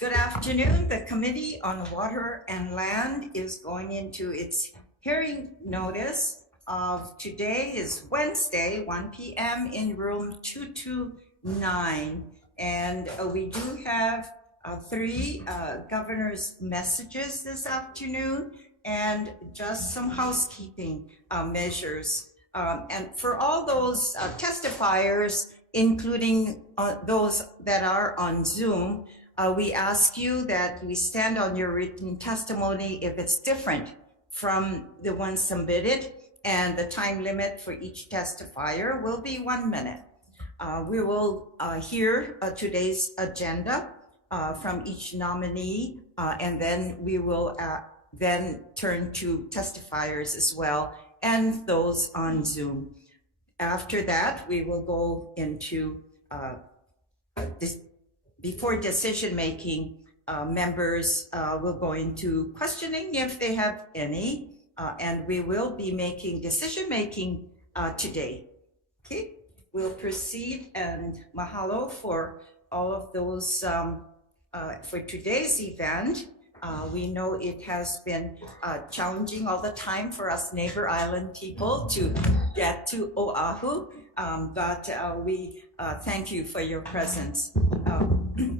Good afternoon. The Committee on Water and Land is going into its hearing notice of today is Wednesday, 1 p.m. in room 229. And we do have three governor's messages this afternoon and just some housekeeping measures. And for all those testifiers, including those that are on Zoom, we ask you that we stand on your written testimony if it's different from the one submitted, and the time limit for each testifier will be 1 minute. We will hear today's agenda from each nominee, and then we will then turn to testifiers as well, and those on Zoom. After that, we will go into before decision-making, members will go into questioning if they have any, and we will be making decision-making today. Okay, we'll proceed, and mahalo for all of those for today's event. We know it has been challenging all the time for us neighbor island people to get to Oahu, but we thank you for your presence.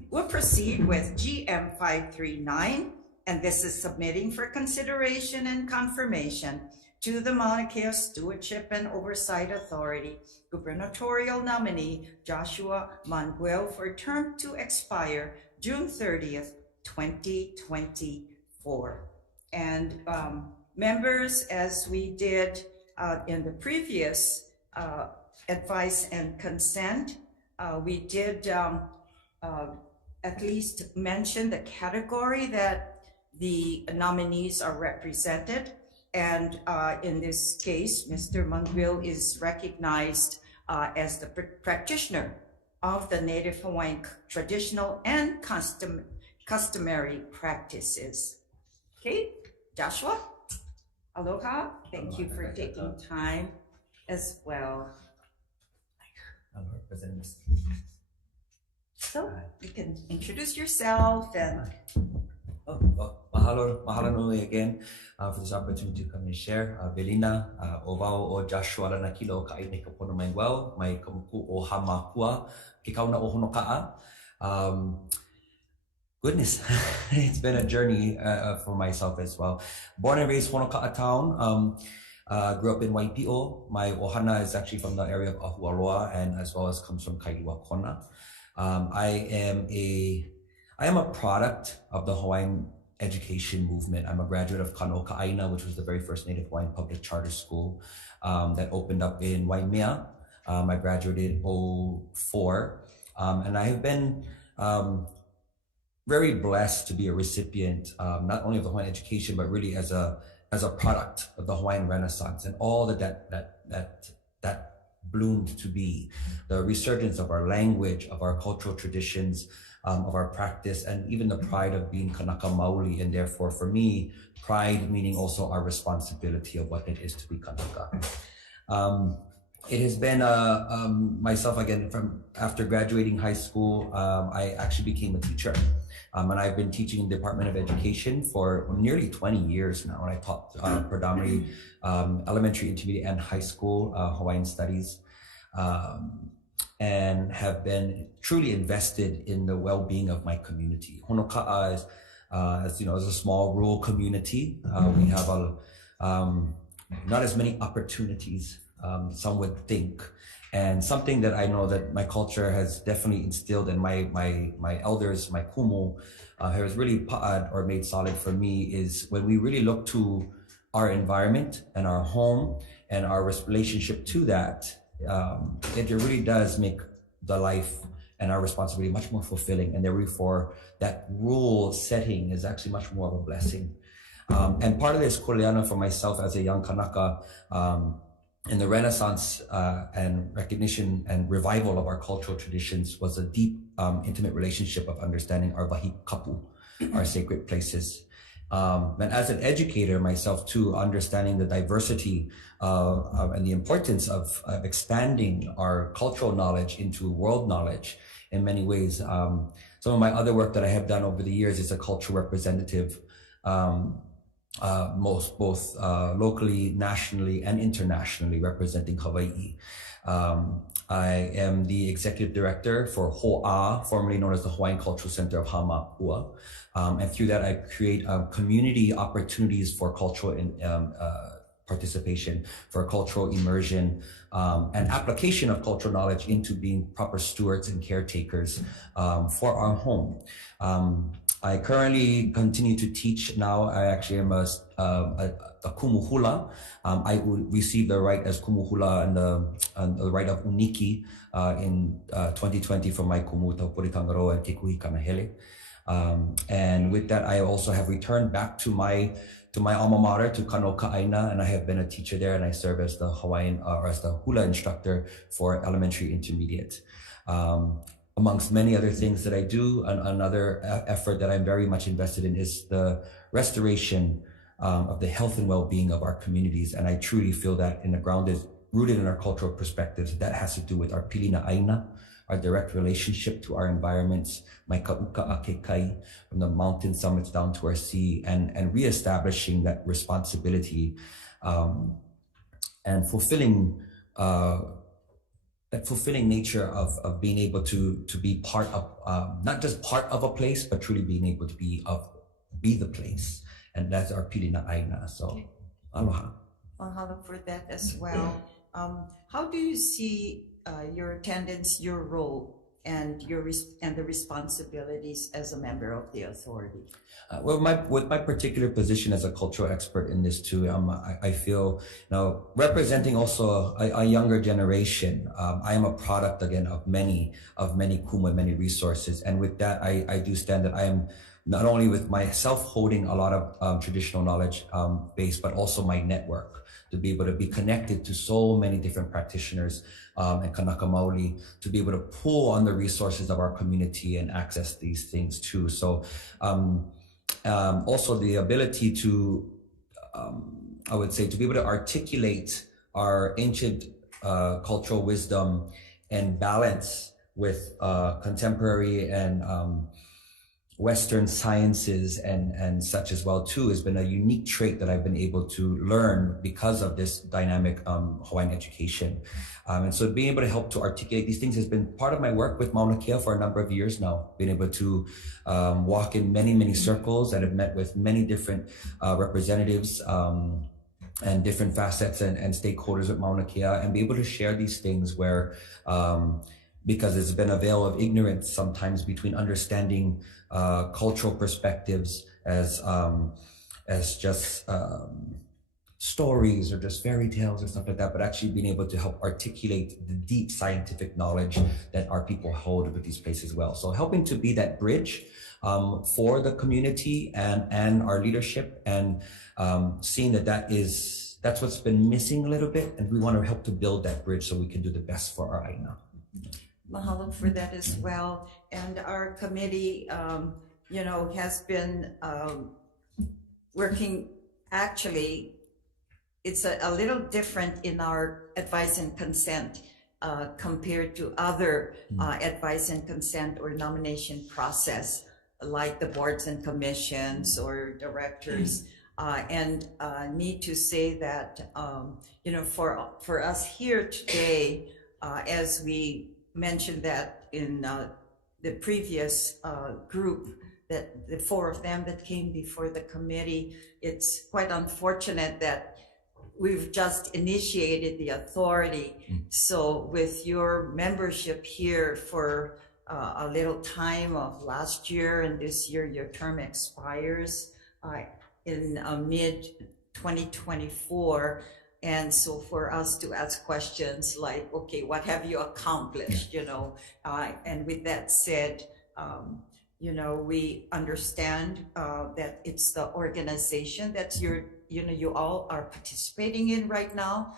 We'll proceed with GM 539, and this is submitting for consideration and confirmation to the Mauna Kea Stewardship and Oversight Authority, gubernatorial nominee Joshua Manguel for a term to expire June 30th, 2024. And members, as we did in the previous advice and consent, we did at least mention the category that the nominees are represented. And in this case, Mr. Manguel is recognized as the practitioner of the Native Hawaiian traditional and customary practices. Okay, Joshua, aloha. Thank you for taking time as well. So you can introduce yourself and mahalo nui again for this opportunity to come and share. Belina, ovao o Joshua lana kilo ka aine ka pono mai well, mai kamuku o hamakua, ke kauna o honoka'a. Goodness, it's been a journey for myself as well. Born and raised Honoka'a town, grew up in Waipi'o. My ohana is actually from the area of Ahuaroa and as well as comes from Kailua Kona. I am a product of the Hawaiian education movement. I'm a graduate of Kano'oka'aina, which was the very first Native Hawaiian public charter school that opened up in Waimea. I graduated in 2004, and I have been very blessed to be a recipient, not only of the Hawaiian education, but really as a product of the Hawaiian Renaissance and all that bloomed to be, the resurgence of our language, of our cultural traditions, of our practice, and even the pride of being Kanaka Maoli, and therefore for me, pride meaning also our responsibility of what it is to be Kanaka. It has been myself again from after graduating high school, I actually became a teacher. And I've been teaching in the Department of Education for nearly 20 years now. And I taught predominantly elementary, intermediate, and high school Hawaiian studies, and have been truly invested in the well-being of my community. Honoka'a is, as you know, is a small rural community. We have not as many opportunities, some would think. And something that I know that my culture has definitely instilled in my elders, my kumu, has really or made solid for me is when we really look to our environment and our home and our relationship to that, it really does make the life and our responsibility much more fulfilling. And therefore, that rule setting is actually much more of a blessing. And part of this kuleana for myself as a young Kanaka, in the Renaissance and recognition and revival of our cultural traditions was a deep, intimate relationship of understanding our wahi kapu, our sacred places. And as an educator myself too, understanding the diversity and the importance of expanding our cultural knowledge into world knowledge in many ways. some of my other work that I have done over the years is a cultural representative, both locally, nationally, and internationally representing Hawai'i. I am the executive director for HOA, formerly known as the Hawaiian Cultural Center of Hamakua. And through that, I create community opportunities for cultural participation, for cultural immersion, and application of cultural knowledge into being proper stewards and caretakers for our home. I currently continue to teach now. I actually am a kumuhula. I received the right as kumuhula and the right of uniki in 2020 from my kumu Taupuri-Tangaroa and Kekuhi Kanahele. And with that, I also have returned back to my alma mater, to Kanoka-Aina, and I have been a teacher there, and I serve as the Hawaiian or as the hula instructor for elementary intermediate. Amongst many other things that I do, another effort that I'm very much invested in is the restoration of the health and well-being of our communities. And I truly feel that in the ground is rooted in our cultural perspectives. That has to do with our pilina aina, our direct relationship to our environments, mai ka'uka ake kai, from the mountain summits down to our sea, and reestablishing that responsibility and fulfilling that fulfilling nature of being able to be part of, not just part of a place, but truly being able to be the place. And that's our pilina aina. So, aloha. Mahalo for that as well. How do you see your attendance, your role, and the responsibilities as a member of the authority? Well, with my particular position as a cultural expert in this too, I feel, representing also a younger generation. I am a product again of many kumu and many resources, and with that, I do stand that I am not only with myself holding a lot of traditional knowledge base, but also my network, to be able to be connected to so many different practitioners and Kanaka Maoli, to be able to pull on the resources of our community and access these things too. So also the ability to, I would say, to be able to articulate our ancient cultural wisdom and balance with contemporary and Western sciences and such as well too has been a unique trait that I've been able to learn because of this dynamic Hawaiian education. And so being able to help to articulate these things has been part of my work with Mauna Kea for a number of years now, being able to walk in many circles that have met with many different representatives and different facets and stakeholders at Mauna Kea, and be able to share these things where because there's been a veil of ignorance sometimes between understanding cultural perspectives as just stories or just fairy tales or stuff like that, but actually being able to help articulate the deep scientific knowledge that our people hold with these places as well. So helping to be that bridge for the community and our leadership, and seeing that's what's been missing a little bit, and we want to help to build that bridge so we can do the best for our aina. Mahalo for that as well. And our committee, has been working. Actually, it's a little different in our advice and consent compared to other advice and consent or nomination process, like the boards and commissions or directors. And need to say that, for us here today, as we mentioned that in the previous group, that the four of them that came before the committee, it's quite unfortunate that we've just initiated the authority. So with your membership here for a little time of last year and this year, your term expires in mid 2024. And so for us to ask questions like, okay, what have you accomplished, and with that said, we understand that it's the organization that you all are participating in right now.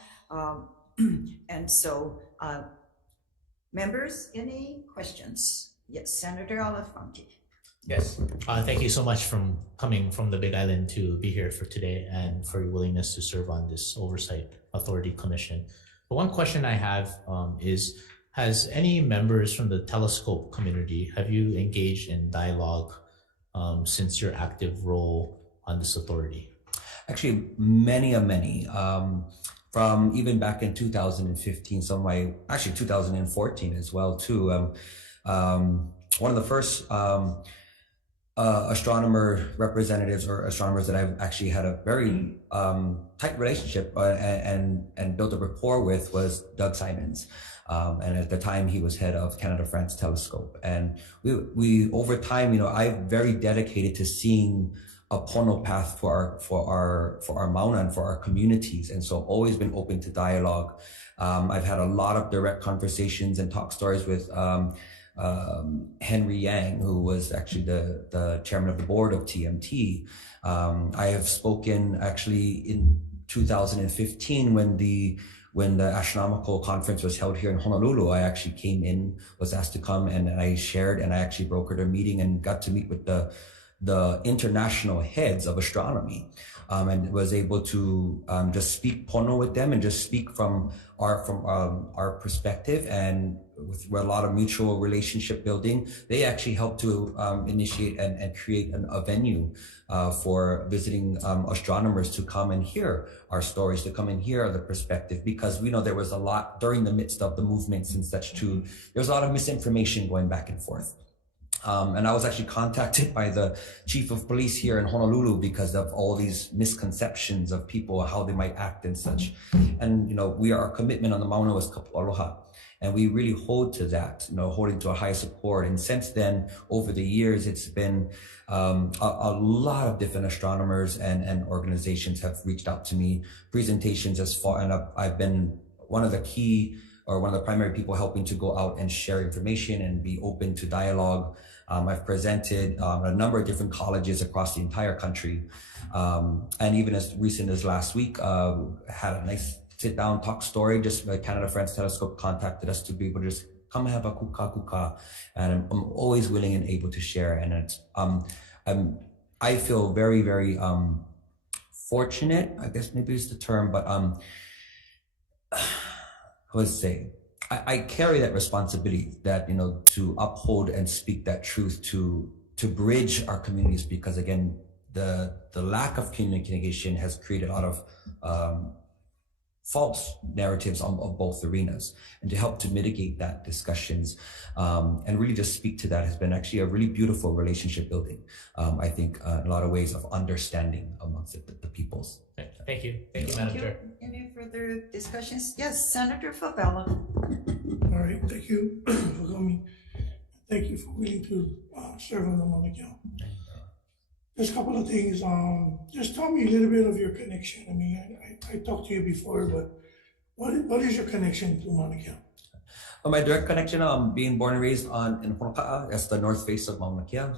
And so members, any questions? Yes, Senator Alafanti. Yes, thank you so much for coming from the Big Island to be here for today and for your willingness to serve on this Oversight Authority Commission. But one question I have is, has any members from the telescope community, have you engaged in dialogue since your active role on this authority? Actually, many. From even back in 2015, actually 2014 as well too. One of the first astronomer representatives or astronomers that I've actually had a very tight relationship and built a rapport with was Doug Simons. And at the time he was head of Canada-France Telescope. And we over time, I'm very dedicated to seeing a pono path for our mauna and for our communities. And so always been open to dialogue. I've had a lot of direct conversations and talk stories with Henry Yang, who was actually the chairman of the board of TMT. I have spoken actually in 2015 when the astronomical conference was held here in Honolulu. I actually came in, was asked to come, and I shared, and I actually brokered a meeting and got to meet with the international heads of astronomy, and was able to just speak pono with them and just speak from our perspective, and with a lot of mutual relationship building. They actually helped to initiate and create a venue for visiting astronomers to come and hear our stories, to come and hear the perspective, because we know there was a lot during the midst of the movements and such too. There was a lot of misinformation going back and forth. And I was actually contacted by the chief of police here in Honolulu because of all these misconceptions of people, how they might act and such. And, our commitment on the Mauna was kapu aloha. And we really hold to that, holding to a high support. And since then, over the years, it's been a lot of different astronomers and organizations have reached out to me, presentations as far, and I've been one of the primary people helping to go out and share information and be open to dialogue. I've presented a number of different colleges across the entire country. And even as recent as last week, had a nice sit down talk story. Just like Canada-France Telescope contacted us to be able to just come and have a kuka. And I'm always willing and able to share. And it's, I feel very, very fortunate, I guess maybe is the term, but I carry that responsibility that, to uphold and speak that truth, to bridge our communities, because again, the lack of communication has created a lot of false narratives of both arenas, and to help to mitigate that discussions and really just speak to that has been actually a really beautiful relationship building. I think in a lot of ways of understanding amongst the peoples. Thank you, Madam Chair. Any further discussions? Yes, Senator Favela. All right, thank you for coming. Thank you for willing to serve on the Mauna Kea. Just a couple of things. Just tell me a little bit of your connection. I mean, I talked to you before, but what is your connection to Mauna Kea? Well, my direct connection, being born and raised in Honoka'a, that's the north face of Mauna Kea.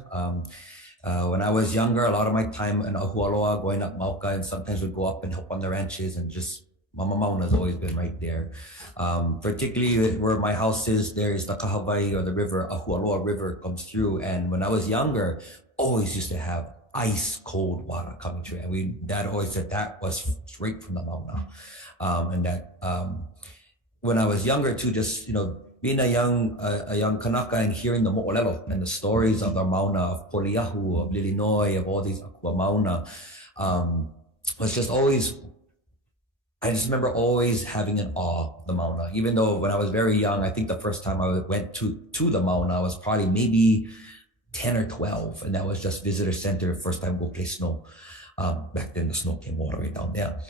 When I was younger, a lot of my time in Ahualoa, going up Mauka, and sometimes would go up and help on the ranches, and just Mama Mauna's always been right there. Particularly where my house is, there is the Hawai'i, or the river, Ahualoa River comes through. And when I was younger, always used to have ice cold water coming through. And Dad always said that was straight from the Mauna. And that when I was younger too, just, being a young Kanaka and hearing the mo'olelo and the stories of the Mauna, of Poliahu, of Lilinoi, of all these Akua Mauna, was just always, I just remember always having an awe of the Mauna. Even though when I was very young, I think the first time I went to the Mauna, I was probably maybe 10 or 12, and that was just visitor center, first time go play snow. Back then the snow came all the way down there.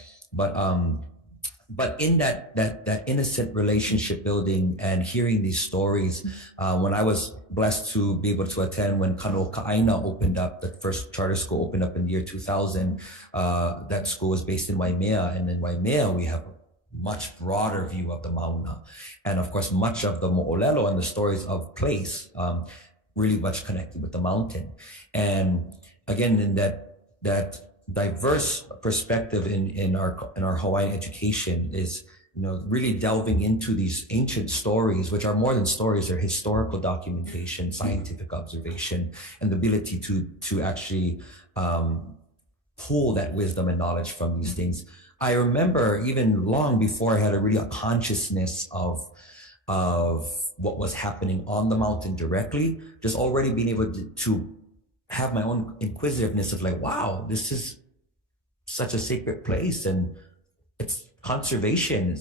But in that innocent relationship building and hearing these stories, when I was blessed to be able to attend when Kano Ka'aina opened up, the first charter school opened up in the year 2000, that school was based in Waimea, and in Waimea we have a much broader view of the Mauna, and of course much of the mo'olelo and the stories of place, really much connected with the mountain. And again, in that diverse perspective in our Hawaiian education is, really delving into these ancient stories, which are more than stories, they're historical documentation, scientific observation, and the ability to actually pull that wisdom and knowledge from these things. I remember even long before I had a consciousness of of what was happening on the mountain directly, just already being able to have my own inquisitiveness of like, wow, this is such a sacred place, and it's conservation.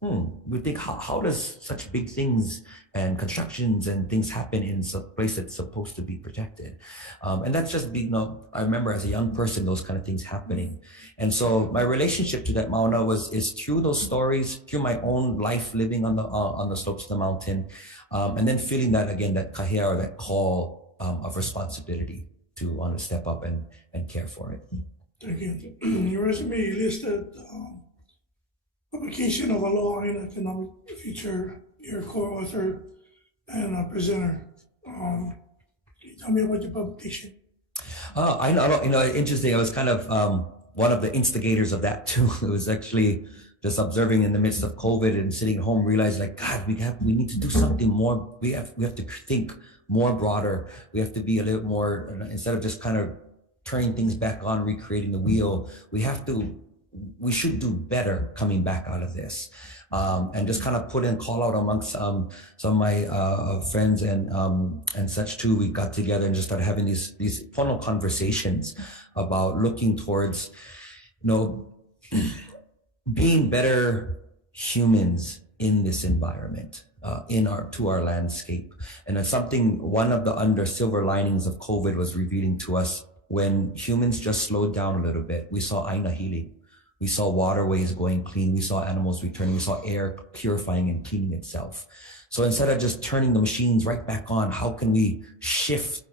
We think, how does such big things and constructions and things happen in a place that's supposed to be protected? And that's just, I remember as a young person, those kind of things happening. And so my relationship to that mauna is through those stories, through my own life living on the slopes of the mountain, and then feeling that, again, that kahea, or that call of responsibility to want to step up and care for it. Thank you. Your resume listed publication of Aloha in Economic Future. You're a co-author and a presenter. Can you tell me about your publication? I know, interesting. I was kind of one of the instigators of that too. It was actually just observing in the midst of COVID and sitting at home, realized like, God, we need to do something more. We have to think more broader. We have to be a little more, instead of just kind of turning things back on, recreating the wheel. We should do better coming back out of this. And just kind of call out amongst some of my friends and such too. We got together and just started having these pono conversations about looking towards, being better humans in this environment, to our landscape. And it's one of the silver linings of COVID was revealing to us, when humans just slowed down a little bit. We saw aina healing. We saw waterways going clean. We saw animals returning. We saw air purifying and cleaning itself. So instead of just turning the machines right back on, how can we shift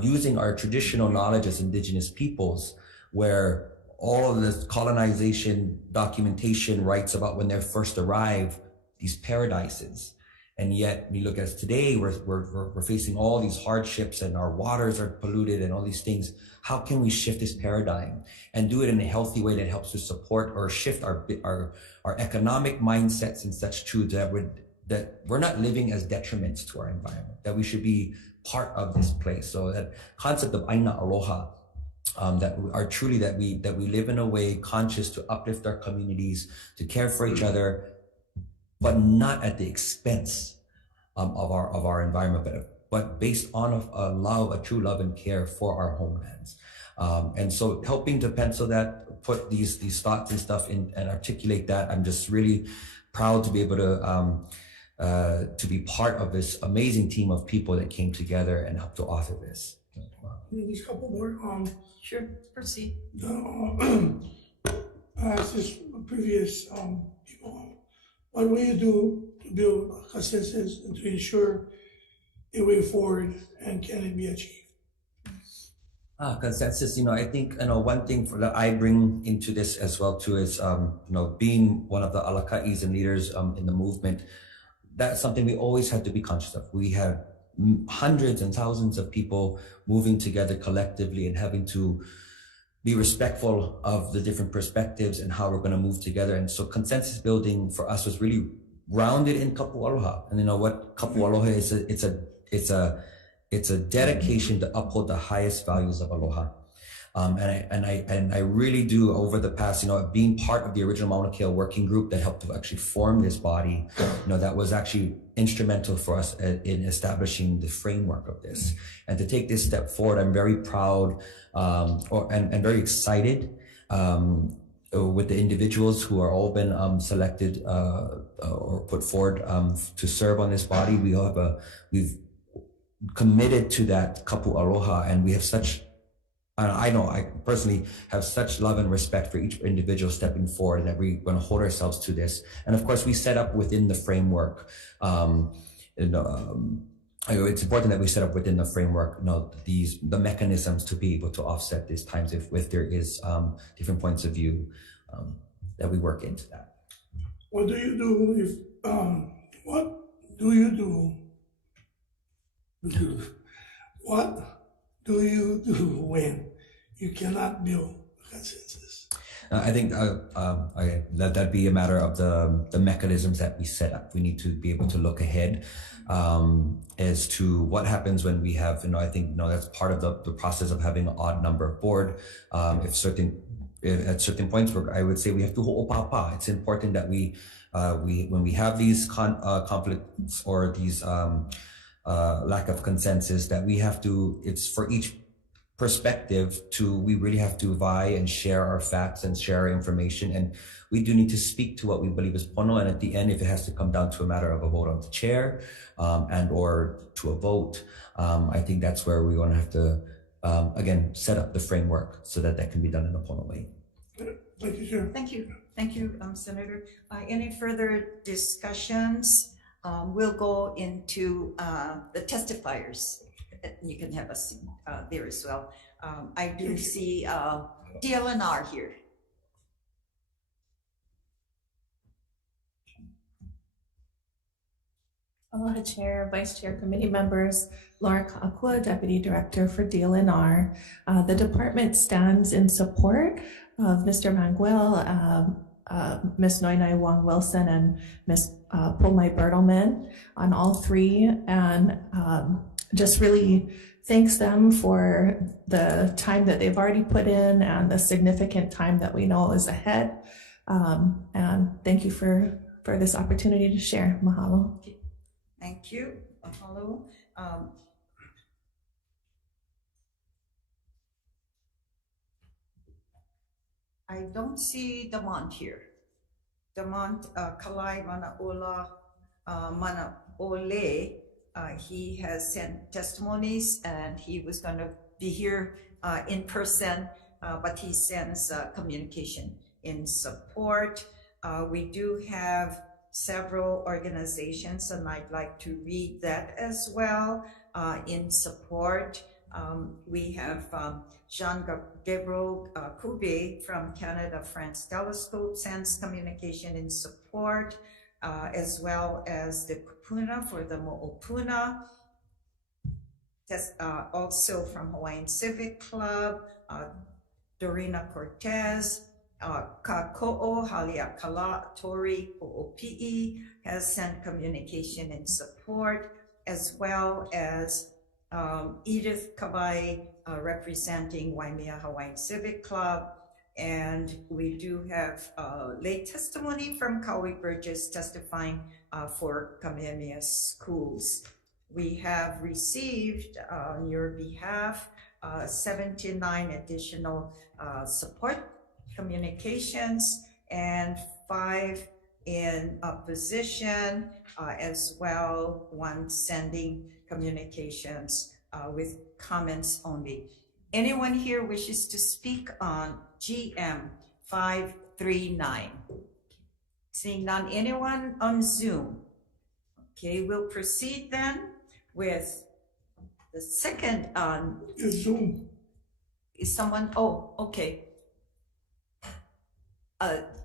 using our traditional knowledge as indigenous peoples, where all of this colonization documentation writes about when they first arrive, these paradises. And yet we look at us today, we're facing all these hardships and our waters are polluted and all these things. How can we shift this paradigm and do it in a healthy way that helps to support or shift our economic mindsets and such too, that we're not living as detriments to our environment, that we should be part of this place. So that concept of aina aloha, that we live in a way conscious to uplift our communities, to care for each other, but not at the expense of our environment, but based on a true love and care for our homelands. And so helping to pencil that, put these thoughts and stuff in and articulate that, I'm just really proud to be able to be part of this amazing team of people that came together and helped to author this. Just a couple more. Sure, proceed. I asked this previous people, what will you do to build a consensus and to ensure a way forward, and can it be achieved? Consensus, I think, one thing that I bring into this as well too is, being one of the alaka'is and leaders in the movement, that's something we always have to be conscious of. We have hundreds and thousands of people moving together collectively and having to be respectful of the different perspectives and how we're going to move together. And so consensus building for us was really grounded in kapu aloha. And what kapu aloha is, it's a dedication to uphold the highest values of aloha. And I really do, over the past, being part of the original Mauna Kea working group that helped to actually form this body, that was actually instrumental for us in establishing the framework of this. And to take this step forward, I'm very proud and very excited with the individuals who are all been selected or put forward to serve on this body. We've committed to that kapu aloha, and we have I know I personally have such love and respect for each individual stepping forward, that we're going to hold ourselves to this. And of course, we set up within the framework. It's important that we set up within the framework, the mechanisms to be able to offset these times if there is different points of view, that we work into that. What do you do what do you do when you cannot build a consensus? I think that'd be a matter of the mechanisms that we set up. We need to be able to look ahead as to what happens when we have, I think, that's part of the process of having an odd number board. At certain points where I would say we have to ho'opapa. It's important that we When we have these conflicts or these lack of consensus, that we have to, it's for each perspective we really have to vie and share our facts and share our information. And we do need to speak to what we believe is pono. And at the end, if it has to come down to a matter of a vote on the chair and or to a vote, I think that's where we're going to have to, again, set up the framework so that that can be done in a pono way. Thank you, Chair. Thank you. Thank you, Senator. Any further discussions? We'll go into the testifiers. You can have a seat there as well. I do see DLNR here. Aloha Chair, Vice Chair, Committee members, Laura Ka'akua, Deputy Director for DLNR. The department stands in support of Mr. Manguel, Ms. Noinai Wong Wilson, and Ms. Pulmai Bertelman on all three, and just really thanks them for the time that they've already put in and the significant time that we know is ahead. And thank you for this opportunity to share. Mahalo. Thank you. Mahalo. I don't see Damont here. Damont Kalai Manaola Manaole. He has sent testimonies and he was going to be here in person, but he sends communication in support. We do have several organizations, and I'd like to read that as well in support. We have Jean-Gabriel Koube from Canada France Telescope sends communication in support, as well as the Kupuna for the Mo'opuna. Also from Hawaiian Civic Club, Dorina Cortez, Kako'o Haleakala Tori O'Opi'i has sent communication in support, as well as Edith Kabai representing Waimea Hawaiian Civic Club. And we do have late testimony from Kaui Burgess testifying for Kamehameha Schools. We have received on your behalf 79 additional support communications and 5 in opposition, as well, 1 sending communications with comments only. Anyone here wishes to speak on GM 539? Seeing none, anyone on Zoom? Okay, we'll proceed then with the second on Zoom. Is someone, oh, okay.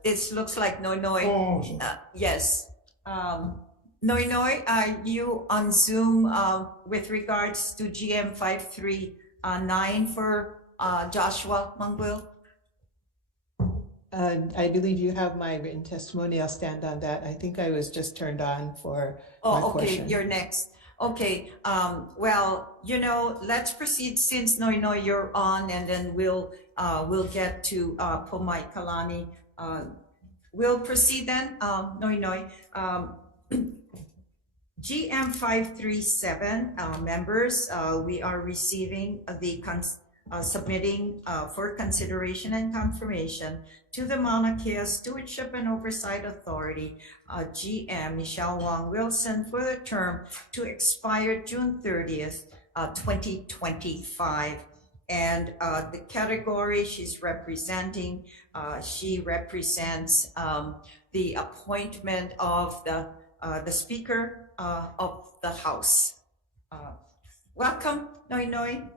This looks like Noinoi. Oh, Yes. Noinoi, are you on Zoom with regards to GM 539 for Joshua Manguel? I believe you have my written testimony. I'll stand on that. I think I was just turned on for my portion. You're next. Okay, well, you know, let's proceed since Noinoi you're on, and then we'll get to Pomai Kalani. We'll proceed then, Noinoi. GM 537 members, we are receiving the submitting for consideration and confirmation to the Mauna Kea Stewardship and Oversight Authority, GM Michelle Wong Wilson, for the term to expire June 30th, 2025. And the category she's representing, she represents the appointment of the Speaker of the House. Welcome, Noinoi.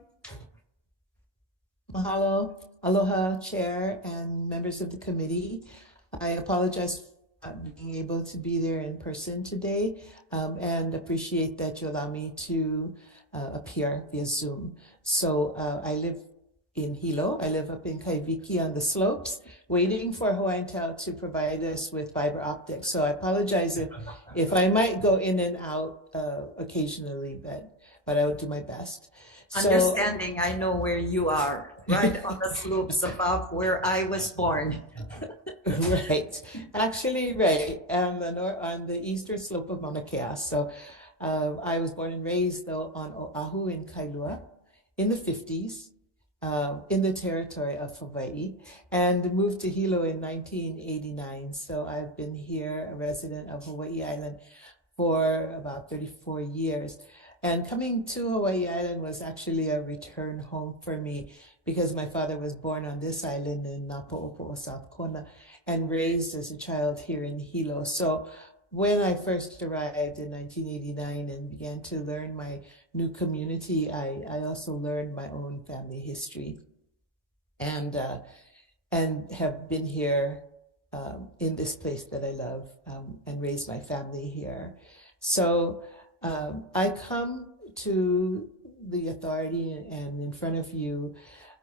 Mahalo, aloha, Chair and members of the committee. I apologize for not being able to be there in person today, and appreciate that you allow me to appear via Zoom. So I live in Hilo. I live up in Kaiviki on the slopes, waiting for Hawaiian Tel to provide us with fiber optics. So I apologize if I might go in and out occasionally, but I will do my best. Understanding, I know where you are, right on the slopes above where I was born. Right. Actually, right. On the eastern slope of Mauna Kea. So I was born and raised, though, on Oahu in Kailua in the 50s, in the territory of Hawai'i, and moved to Hilo in 1989. So I've been here, a resident of Hawai'i Island, for about 34 years. And coming to Hawai'i Island was actually a return home for me because my father was born on this island in Napo'opo'o, South Kona, and raised as a child here in Hilo. So when I first arrived in 1989 and began to learn my new community, I also learned my own family history and have been here in this place that I love and raised my family here. So I come to the authority and in front of you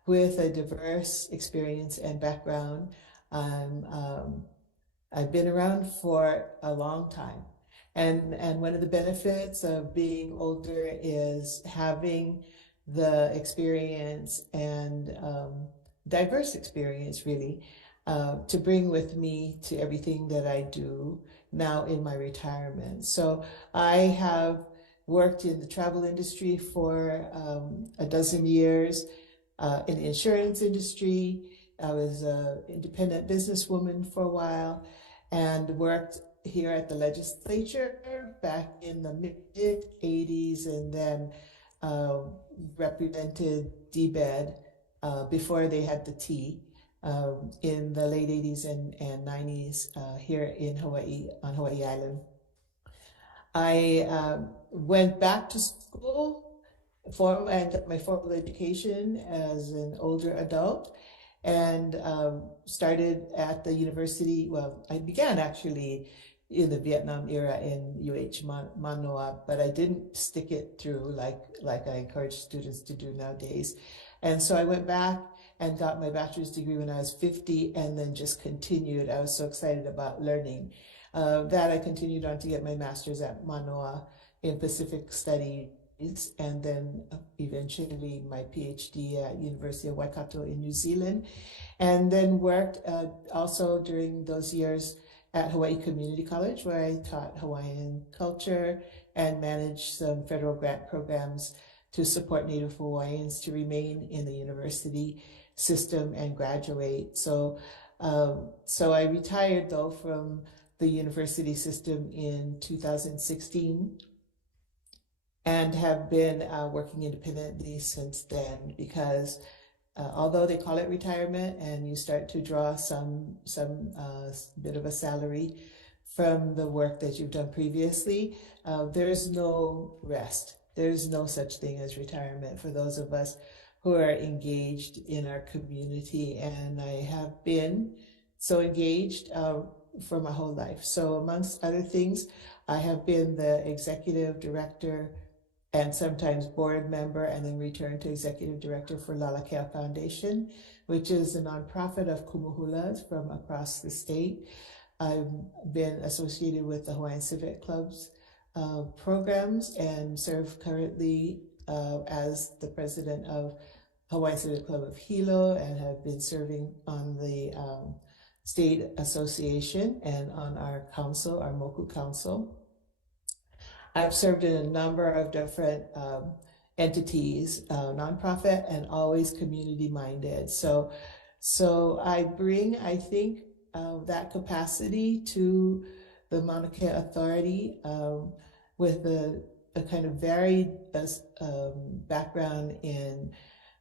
with a diverse experience and background. I've been around for a long time. And one of the benefits of being older is having the experience and diverse experience, really, to bring with me to everything that I do now in my retirement. So I have worked in the travel industry for a dozen years, in the insurance industry. I was an independent businesswoman for a while and worked here at the legislature back in the mid-80s and then represented DBED before they had the T in the late 80s and 90s here in Hawaii, on Hawai'i Island. I went back to school and got my formal education as an older adult and started at the university. Well, I began actually in the Vietnam era in UH Manoa, but I didn't stick it through like I encourage students to do nowadays. And so I went back and got my bachelor's degree when I was 50 and then just continued. I was so excited about learning that I continued on to get my master's at Manoa in Pacific Studies and then eventually my PhD at University of Waikato in New Zealand, and then worked also during those years at Hawaii Community College, where I taught Hawaiian culture and managed some federal grant programs to support Native Hawaiians to remain in the university system and graduate. So I retired though from the university system in 2016 and have been working independently since then, because although they call it retirement and you start to draw some bit of a salary from the work that you've done previously, there's no rest. There's no such thing as retirement for those of us who are engaged in our community. And I have been so engaged for my whole life. So amongst other things, I have been the executive director and sometimes board member, and then returned to executive director for Lalakea Foundation, which is a nonprofit of kumuhulas from across the state. I've been associated with the Hawaiian Civic Club's programs and serve currently as the president of Hawaiian Civic Club of Hilo, and have been serving on the state association and on our council, our Moku Council. I've served in a number of different entities, nonprofit and always community-minded. So I bring, I think, that capacity to the Mauna Kea Authority with a kind of varied background in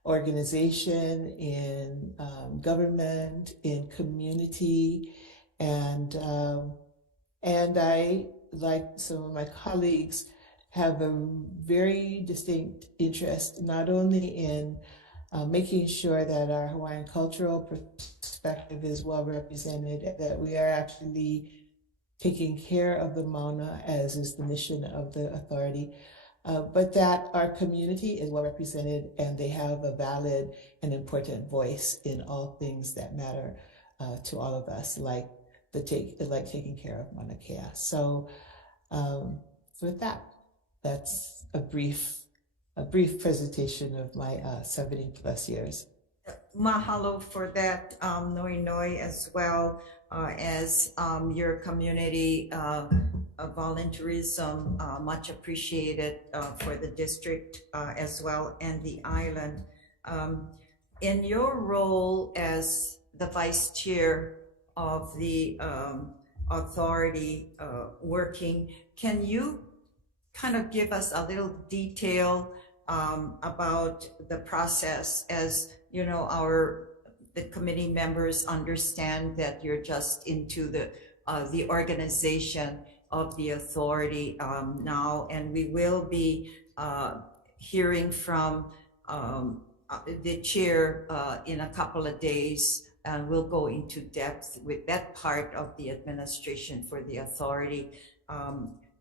organization, in government, in community, and I, like some of my colleagues, have a very distinct interest not only in making sure that our Hawaiian cultural perspective is well represented, that we are actually taking care of the Mauna, as is the mission of the authority, but that our community is well represented and they have a valid and important voice in all things that matter to all of us, like taking care of Mauna Kea. So with that, that's a brief presentation of my 70 plus years. Mahalo for that, Noi Noi, as well as your community volunteerism, much appreciated for the district as well and the island. In your role as the vice chair of the authority working, can you kind of give us a little detail about the process, as you know, the committee members understand that you're just into the organization of the authority now, and we will be hearing from the chair in a couple of days, and we'll go into depth with that part of the administration for the authority.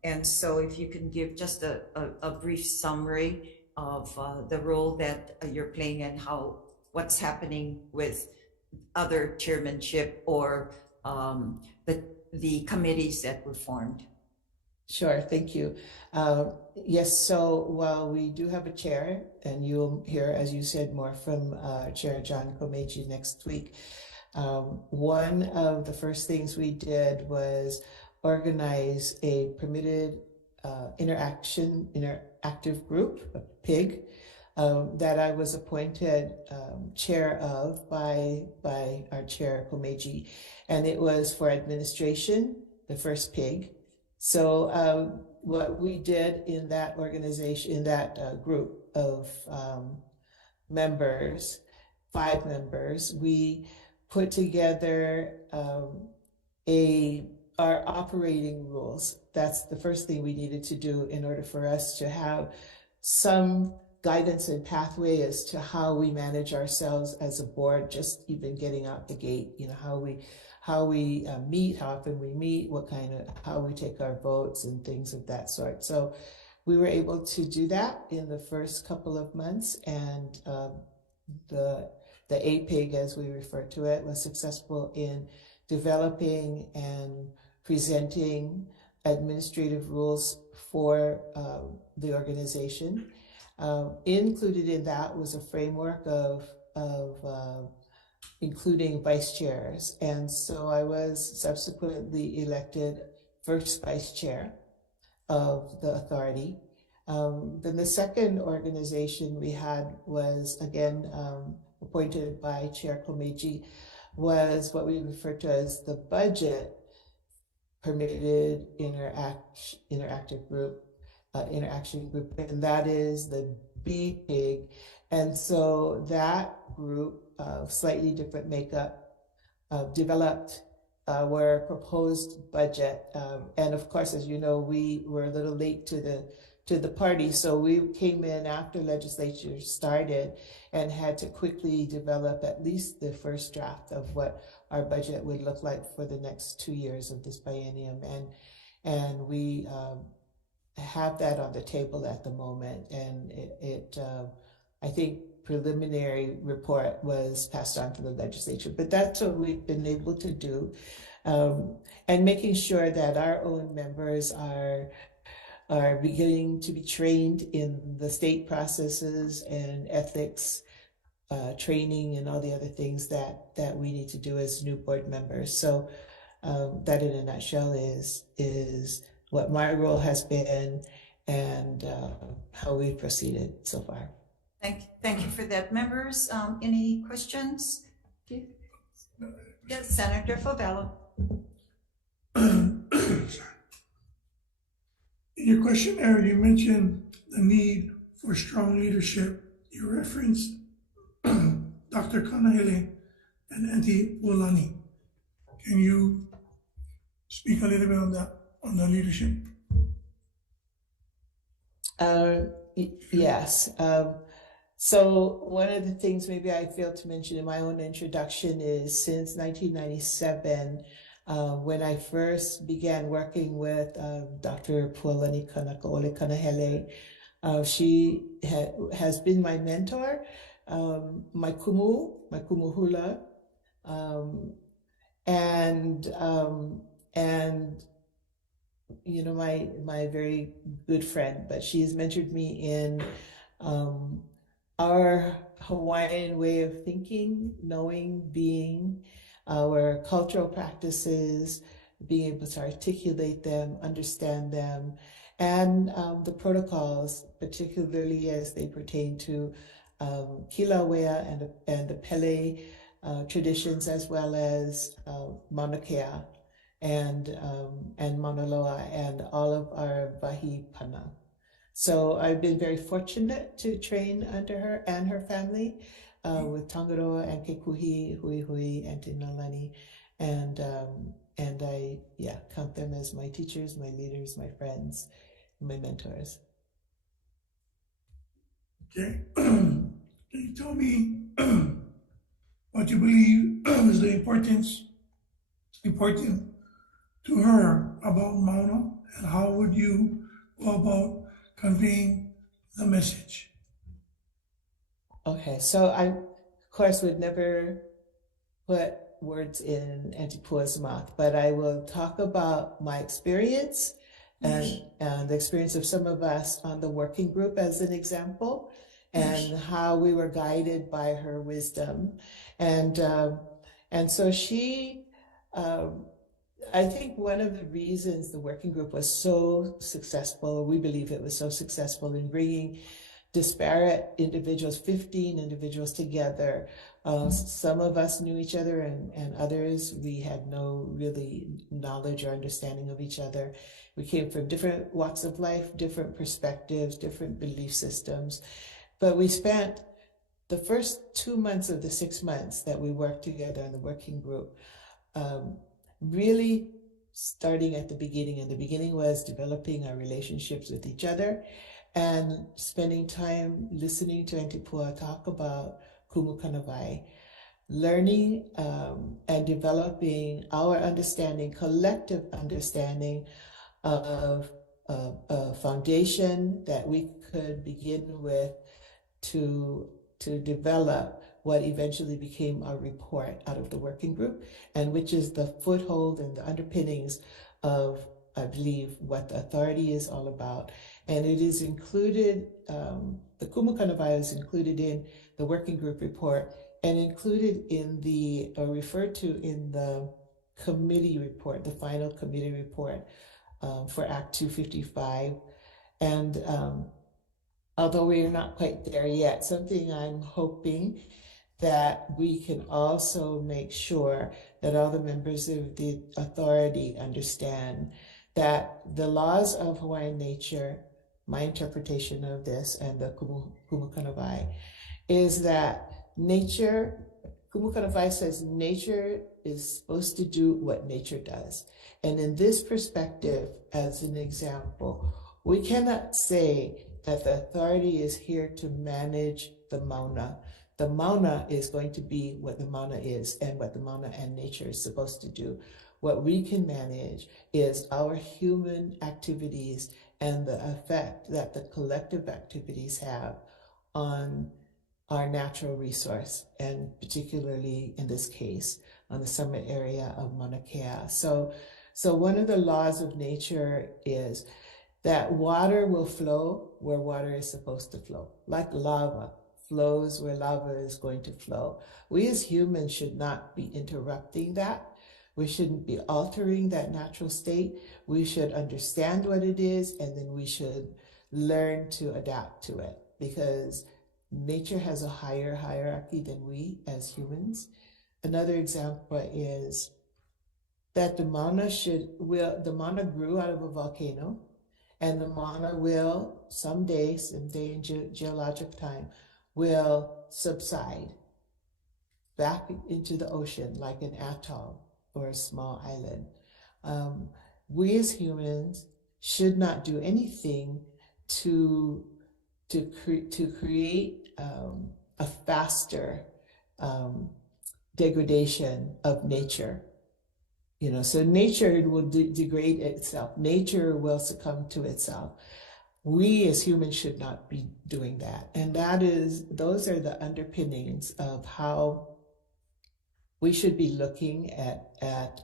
And so if you can give just a brief summary of the role that you're playing and what's happening with other chairmanship or the committees that were formed. Sure, thank you. Yes, so while we do have a chair, and you'll hear, as you said, more from Chair John Komechi next week, one of the first things we did was organize a permitted interactive group, a PIG, that I was appointed chair of by our chair Komechi, and it was for administration, the first PIG. So what we did in that organization, in that group of members, 5 members, we put together our operating rules. That's the first thing we needed to do in order for us to have some guidance and pathway as to how we manage ourselves as a board, just even getting out the gate, you know, how we meet, how often we meet, how we take our votes and things of that sort. So we were able to do that in the first couple of months, and the APIG, as we refer to it, was successful in developing and presenting administrative rules for the organization. Included in that was a framework of including vice chairs. And so I was subsequently elected first vice chair of the authority. Then the second organization we had was, again, appointed by Chair Komechi, was what we refer to as the budget permitted interaction group, and that is the BPIG. And so that group, slightly different makeup, developed our proposed budget. And of course, as you know, we were a little late to the party, so we came in after legislature started and had to quickly develop at least the first draft of what our budget would look like for the next 2 years of this biennium. And we have that on the table at the moment, and I think preliminary report was passed on to the legislature, but that's what we've been able to do, and making sure that our own members are beginning to be trained in the state processes and ethics training and all the other things that we need to do as new board members. So that in a nutshell is what my role has been and how we've proceeded so far. Thank you for that. Members, any questions? Yes, Senator Favela. In your questionnaire, you mentioned the need for strong leadership. You referenced Dr. Kanahele and Auntie Wolani. Can you speak a little bit on that, on the leadership? Yes. So one of the things maybe I failed to mention in my own introduction is since 1997, when I first began working with Dr. Pualani Kanakaole Kanahele, she has been my mentor, my kumuhula, and you know, my very good friend. But she has mentored me in our Hawaiian way of thinking, knowing, being, our cultural practices, being able to articulate them, understand them, and the protocols, particularly as they pertain to Kilauea and the Pele traditions, as well as Mauna Kea and Mauna Loa and all of our Wahi Pana. So I've been very fortunate to train under her and her family with Tangaroa and Kekuhi, Hui Hui, and Tinalani. And I, count them as my teachers, my leaders, my friends, my mentors. Okay. Can you tell me what you believe is the important to her about Mauna, and how would you go about conveying the message? Okay, so I, of course, would never put words in Auntie Pua's mouth, but I will talk about my experience and the experience of some of us on the working group as an example, and how we were guided by her wisdom. And so she, I think one of the reasons the working group was so successful, we believe it was so successful in bringing disparate individuals, 15 individuals together. Some of us knew each other, and others we had no really knowledge or understanding of each other. We came from different walks of life, different perspectives, different belief systems. But we spent the first 2 months of the 6 months that we worked together in the working group really starting at the beginning. And the beginning was developing our relationships with each other and spending time listening to Auntie Pua talk about Kumu Kanawai, learning and developing our understanding, collective understanding of a foundation that we could begin with to develop what eventually became our report out of the working group, and which is the foothold and the underpinnings of, I believe, what the authority is all about. And it is included, the Kumu Kanawai is included in the working group report and included in the, or referred to in the committee report, the final committee report for Act 255. And although we are not quite there yet, something I'm hoping that we can also make sure that all the members of the authority understand that the laws of Hawaiian nature, my interpretation of this and the Kumu Kanawai, is that nature, Kumu Kanawai says nature is supposed to do what nature does. And in this perspective, as an example, we cannot say that the authority is here to manage the Mauna. The Mauna is going to be what the Mauna is and what the Mauna and nature is supposed to do. What we can manage is our human activities and the effect that the collective activities have on our natural resource, and particularly in this case, on the summit area of Mauna Kea. So one of the laws of nature is that water will flow where water is supposed to flow, like lava flows where lava is going to flow. We as humans should not be interrupting that. We shouldn't be altering that natural state. We should understand what it is, and then we should learn to adapt to it, because nature has a higher hierarchy than we as humans. Another example is that the Mauna grew out of a volcano, and the Mauna will someday in geologic time, will subside back into the ocean like an atoll or a small island. We as humans should not do anything to create a faster degradation of nature. So nature will degrade itself. Nature will succumb to itself. We as humans should not be doing that. And those are the underpinnings of how we should be looking at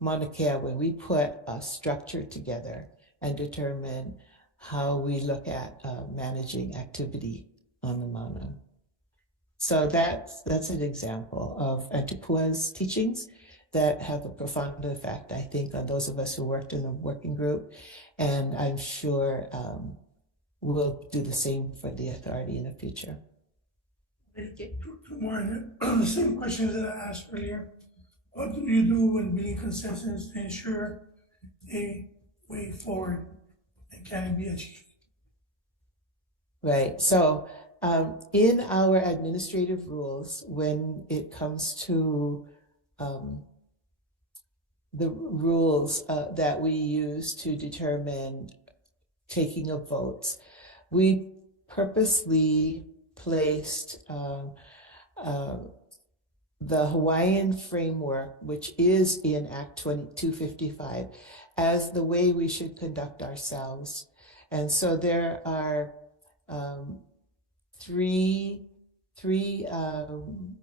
Mauna Kea when we put a structure together and determine how we look at managing activity on the Mauna. So that's an example of Antipua's teachings that have a profound effect, I think, on those of us who worked in the working group. And I'm sure we'll do the same for the authority in the future. Two more. The same questions that I asked earlier. What do you do when building consensus to ensure a way forward that can be achieved? Right. So in our administrative rules, when it comes to the rules that we use to determine taking of votes, we purposely placed the Hawaiian framework, which is in Act 2255, as the way we should conduct ourselves. And so there are three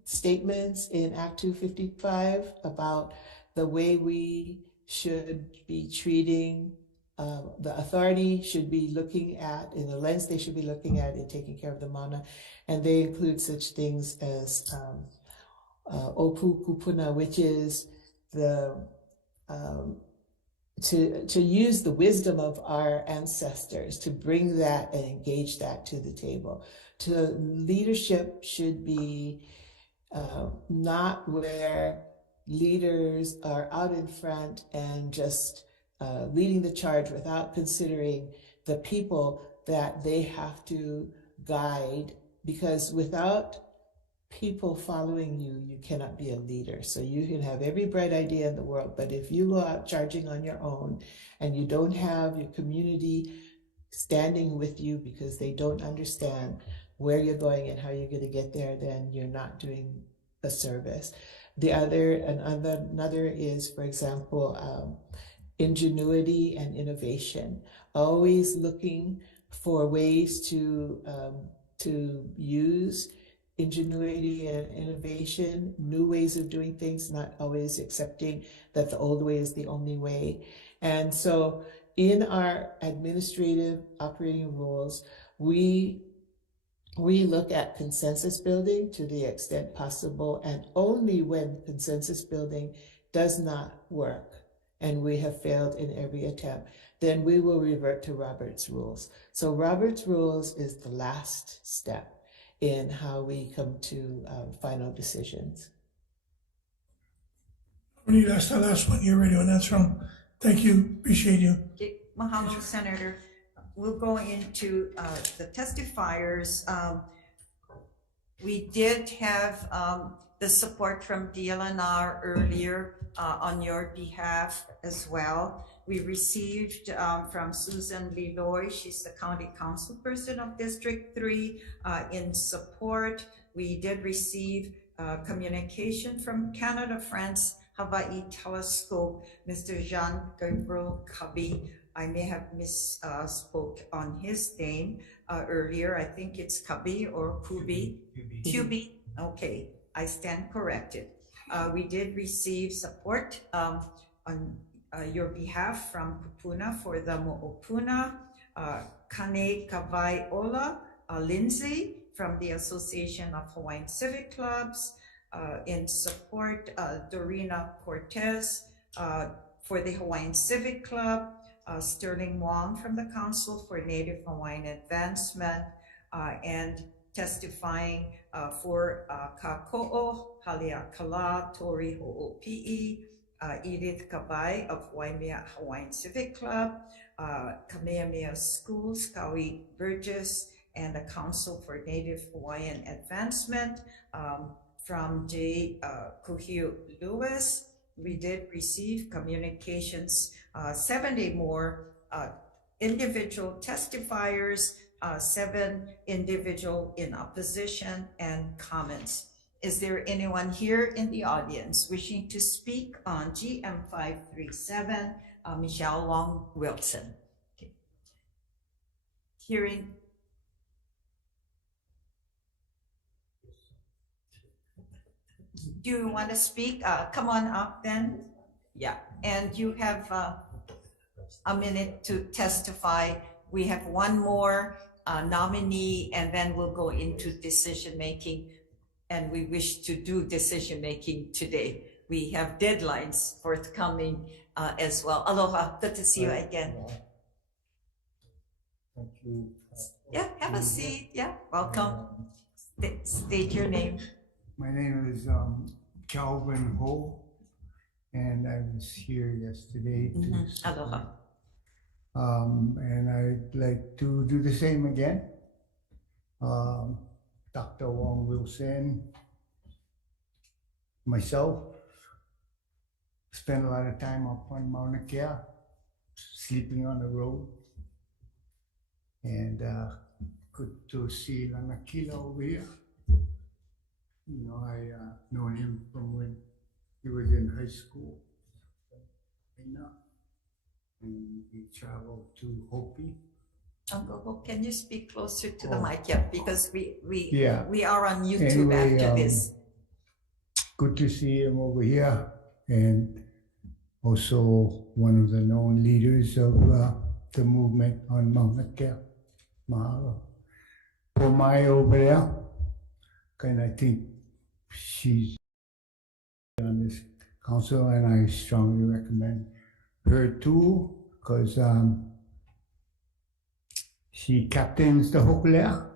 statements in Act 255 about the way we should be treating the authority should be looking at, in the lens they should be looking at in taking care of the mana. And they include such things as opu kupuna, which is the to use the wisdom of our ancestors to bring that and engage that to the table. Leadership should be not where leaders are out in front and just leading the charge without considering the people that they have to guide, because without people following you, you cannot be a leader. So you can have every bright idea in the world, but if you go out charging on your own and you don't have your community standing with you because they don't understand where you're going and how you're going to get there, then you're not doing a service. Another is, for example, ingenuity and innovation. Always looking for ways to use ingenuity and innovation, new ways of doing things, not always accepting that the old way is the only way. And so in our administrative operating rules, we look at consensus building to the extent possible, and only when consensus building does not work and we have failed in every attempt, then we will revert to Robert's rules. So Robert's rules is the last step in how we come to final decisions. That's the last one you're ready on. That's from. Thank you. Appreciate you. Okay, mahalo, Senator. We'll go into the testifiers. We did have the support from DLNR earlier on your behalf as well. We received from Susan Liloy, she's the County Council Person of District 3, in support. We did receive communication from Canada, France, Hawai'i Telescope, Mr. Jean-Gabriel Kabi. I may have misspoke on his name earlier. I think it's Kabi or Kubi. Kubi. Okay, I stand corrected. We did receive support on your behalf from Kupuna for the Mo'opuna, Kane Kawai Ola, Lindsay from the Association of Hawaiian Civic Clubs, in support, Dorina Cortez for the Hawaiian Civic Club, Sterling Wong from the Council for Native Hawaiian Advancement, and testifying for Kako'o, Haleakala, Tori Ho'opi'i, Edith Kabai of Waimea Hawaiian Civic Club, Kamehameha Schools, Kaui Burgess, and the Council for Native Hawaiian Advancement, from J. Kuhio Lewis. We did receive communications, 70 more individual testifiers, 7 individual in opposition, and comments. Is there anyone here in the audience wishing to speak on GM 537, Michelle Long Wilson? Okay. Hearing. Do you want to speak? Come on up then. Yeah, and you have a minute to testify. We have one more nominee, and then we'll go into decision making. and we wish to do decision-making today. We have deadlines forthcoming as well. Aloha, good to see you again. Thank you. Yeah, have a seat. Yeah, welcome. State your name. My name is Calvin Ho, and I was here yesterday. Aloha. And I'd like to do the same again. Dr. Wong Wilson, myself, spent a lot of time up on Mauna Kea, sleeping on the road. And good to see Lanakila over here. You know, I known him from when he was in high school. And we traveled to Hopi. Uncle, can you speak closer to the mic? Yeah, because we are on YouTube Anyway, after this. Good to see him over here, and also one of the known leaders of the movement on Mauna Kea. Mahalo. Pomai over there, and I think she's on this council, and I strongly recommend her too, because she captains the Hokulea,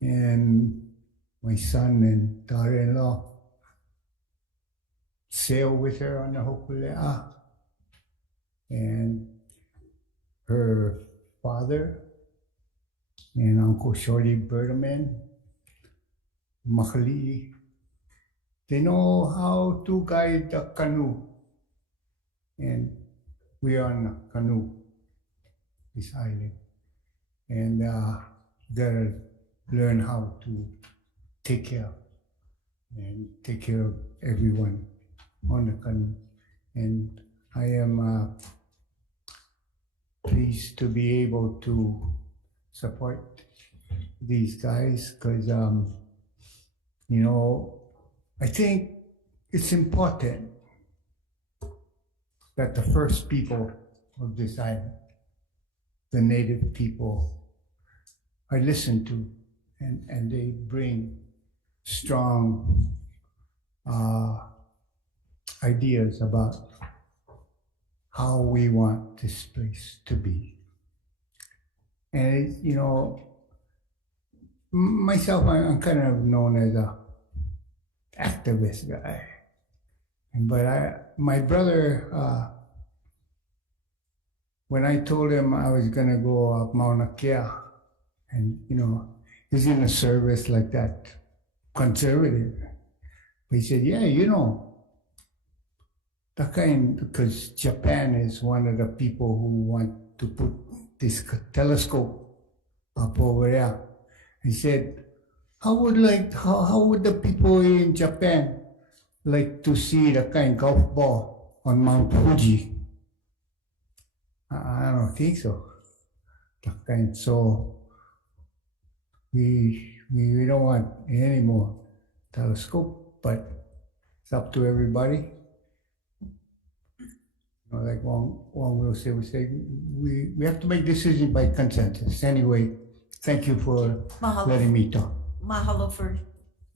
and my son and daughter-in-law sail with her on the Hokulea, and her father and Uncle Shorty Berterman, Makali, they know how to guide the canoe. And we are on a canoe, this island. And gotta learn how to take care of everyone on the canoe. And I am pleased to be able to support these guys because, you know, I think it's important that the first people of this island, the native people, are listened to, and they bring strong ideas about how we want this place to be. And, you know, myself, I'm kind of known as a activist guy. But my brother, when I told him I was gonna go up Mauna Kea, and you know, he's in a service like that, conservative. But he said, yeah, you know, because Japan is one of the people who want to put this telescope up over there. He said, how would the people in Japan like to see the kind golf ball on Mount Fuji? I don't think so. So we don't want any more telescope, but it's up to everybody. You know, like Wong will say, we have to make decisions by consensus. Anyway, thank you for Mahalo. letting me talk. Mahalo for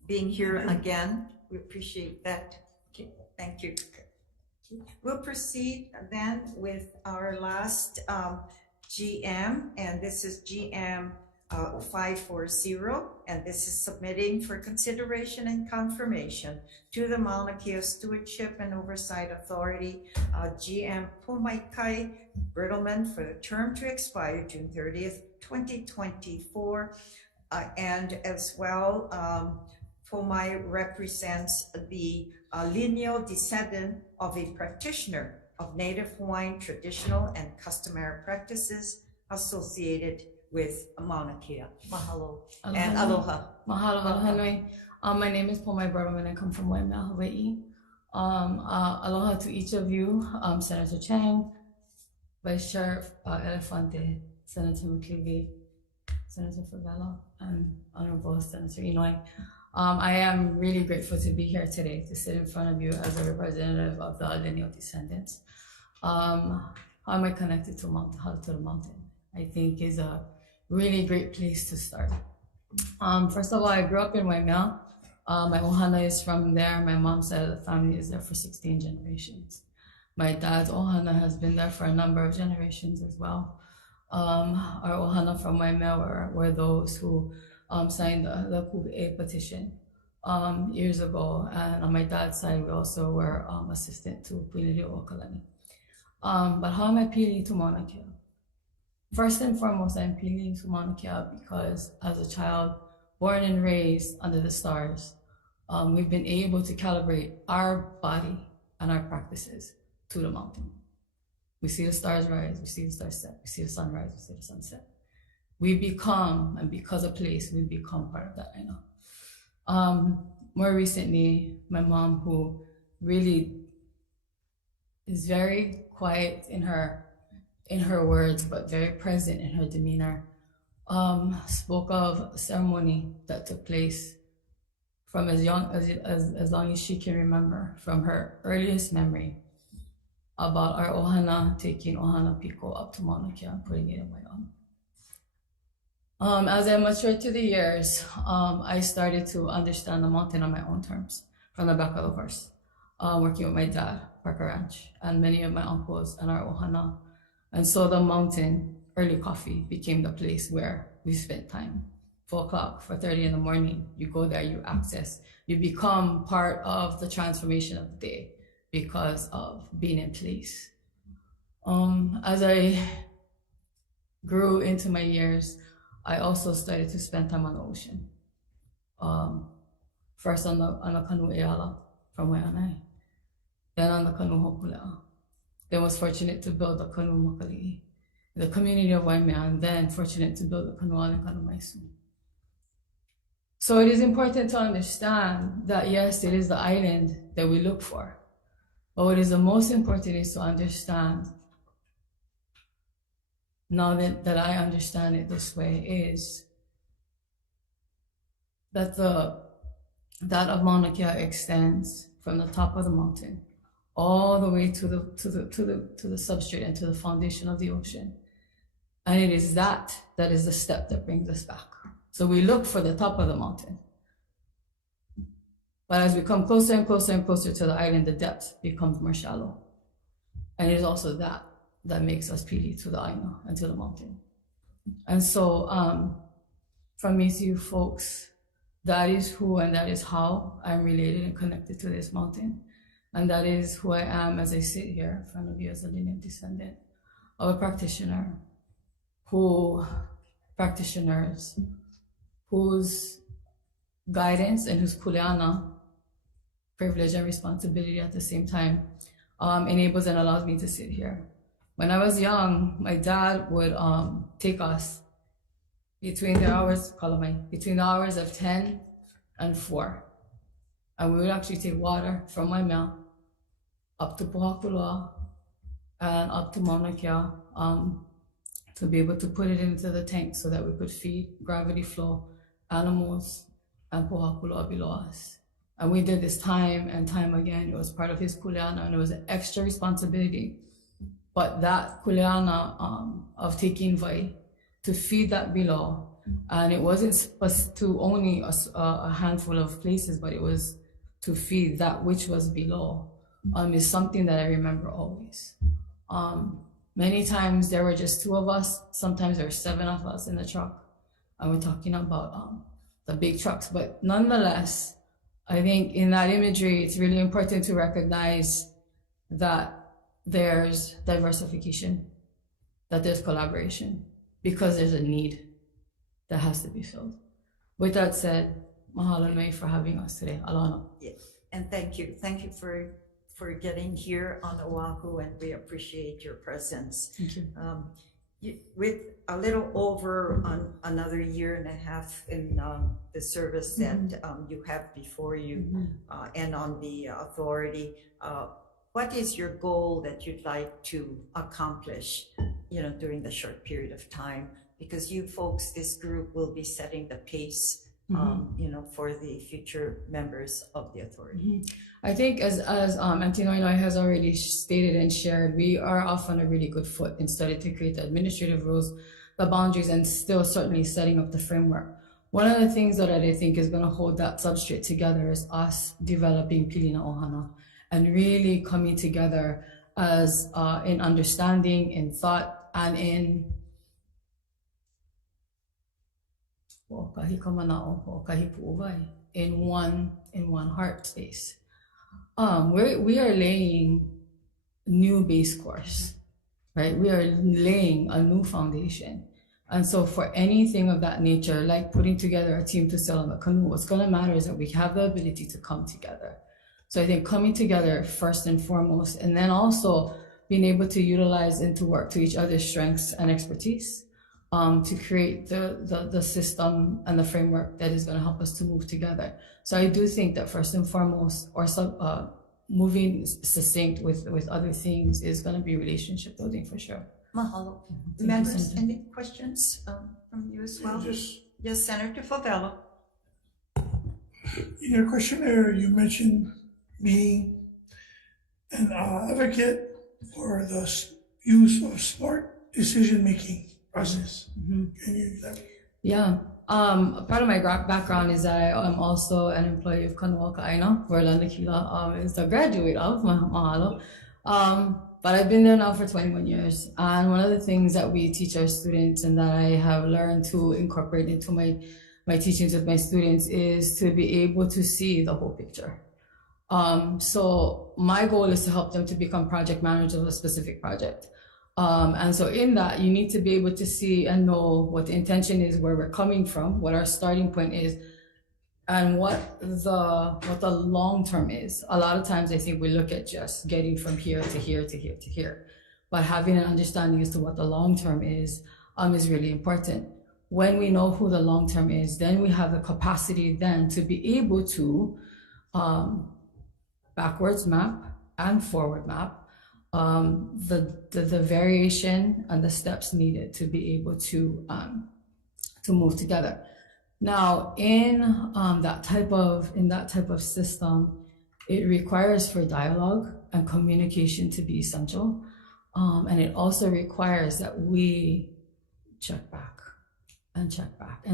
being here again. We appreciate that. Okay, thank you. We'll proceed then with our last GM, and this is GM 540, and this is submitting for consideration and confirmation to the Mauna Kea Stewardship and Oversight Authority, GM Pomaikai Bertelman, for the term to expire June 30th, 2024, and as well, Pomai represents the lineal descendant of a practitioner of Native Hawaiian traditional and customary practices associated with Mauna Kea. Mahalo and aloha. Mahalo, aloha nui. My name is Pomai Bertelman. I come from Waimea, Hawaii. Aloha to each of you, Senator Chang, Vice Chair Elefante, Senator McCleavey, Senator Favela, and Honorable Senator Inouye. I am really grateful to be here today to sit in front of you as a representative of the lineal descendants. How am I connected to the mountain? I think is a really great place to start. First of all, I grew up in Waimea. My ohana is from there. My mom's side of the family is there for 16 generations. My dad's ohana has been there for a number of generations as well. Our ohana from Waimea were those who signed the Ku'e petition years ago. And on my dad's side, we also were assistant to Pili Okalani. But how am I pili to Mauna Kea? First and foremost, I'm pili to Mauna Kea because as a child, born and raised under the stars, we've been able to calibrate our body and our practices to the mountain. We see the stars rise, we see the stars set, we see the sun rise, we see the sun set. We become, and because of place, we become part of that, I know. More recently, my mom, who really is very quiet in her words, but very present in her demeanor, spoke of a ceremony that took place from as long as she can remember, from her earliest memory, about our ohana taking ohana piko up to Mauna Kea and putting it in Wai'ano. As I matured through the years, I started to understand the mountain on my own terms, from the back of the horse, working with my dad, Parker Ranch, and many of my uncles and our ohana. And so the mountain, early coffee, became the place where we spent time. 4 o'clock, 4:30 in the morning, you go there, you access, you become part of the transformation of the day because of being in place. As I grew into my years, I also started to spend time on the ocean. First on the kanu Eala from Wai'anae, then on the kanu Hokulea. Then was fortunate to build the kanu Makali'i, the community of Waimea, and then fortunate to build the kanu and kanu Maisu. So it is important to understand that yes, it is the island that we look for. But what is the most important is to understand, now that I understand it this way, is that that of Mauna Kea extends from the top of the mountain all the way to the substrate and to the foundation of the ocean. And it is that is the step that brings us back. So we look for the top of the mountain. But as we come closer and closer and closer to the island, the depth becomes more shallow. And it is also that makes us pili to the aina and to the mountain. And so from me to you folks, that is who and that is how I'm related and connected to this mountain. And that is who I am as I sit here in front of you as a lineal descendant of a practitioner whose guidance and whose kuleana, privilege and responsibility at the same time, enables and allows me to sit here. When I was young, my dad would take us between the hours of 10 and 4. And we would actually take water from my mill up to Pohakuloa and up to Mauna Kea to be able to put it into the tank so that we could feed gravity flow animals and Pohakuloa below us. And we did this time and time again. It was part of his kuleana and it was an extra responsibility. But that kuleana of taking vai to feed that below, and it wasn't supposed to only a handful of places, but it was to feed that which was below, is something that I remember always. Many times there were just 2 of us, sometimes there were 7 of us in the truck, and we're talking about the big trucks. But nonetheless, I think in that imagery, it's really important to recognize that there's diversification, that there's collaboration, because there's a need that has to be filled. With that said, mahalo nui for having us today. Aloha. Yes, and thank you for getting here on Oahu, and we appreciate your presence. Thank you. With a little over another year and a half in the service that you have before you and on the authority, what is your goal that you'd like to accomplish, during the short period of time? Because you folks, this group, will be setting the pace, for the future members of the authority. I think as Auntie Noinoi has already stated and shared, we are off on a really good foot in starting to create the administrative rules, the boundaries, and still certainly setting up the framework One of the things that I think is going to hold that substrate together is us developing Pilina Ohana and really coming together as in understanding, in thought, and in one heart space. We are laying new base course, right? We are laying a new foundation. And so for anything of that nature, like putting together a team to sail on the canoe, what's going to matter is that we have the ability to come together. So I think coming together first and foremost, and then also being able to utilize and to work to each other's strengths and expertise to create the system and the framework that is going to help us to move together. So I do think that first and foremost, or moving succinct with other things is going to be relationship building for sure. Mahalo. Thank you, Members, Senator. any questions from you as well? Just Yes, Senator Favela. in your questionnaire, you mentioned being an advocate for the use of smart decision-making process. Can you elaborate? Yeah. Part of my background is that I am also an employee of Kanu'a Ka'aina, where Landakila is a graduate of, mahalo. But I've been there now for 21 years. And one of the things that we teach our students and that I have learned to incorporate into my teachings with my students is to be able to see the whole picture. So my goal is to help them to become project managers of a specific project. And so in that, you need to be able to see and know what the intention is, where we're coming from, what our starting point is, and what the long term is. A lot of times I think we look at just getting from here to here to here to here, but having an understanding as to what the long term is really important. When we know who the long term is, then we have the capacity then to be able to backwards map and forward map the variation and the steps needed to be able to move together. Now, in that type of system, it requires for dialogue and communication to be essential, and it also requires that we check back. And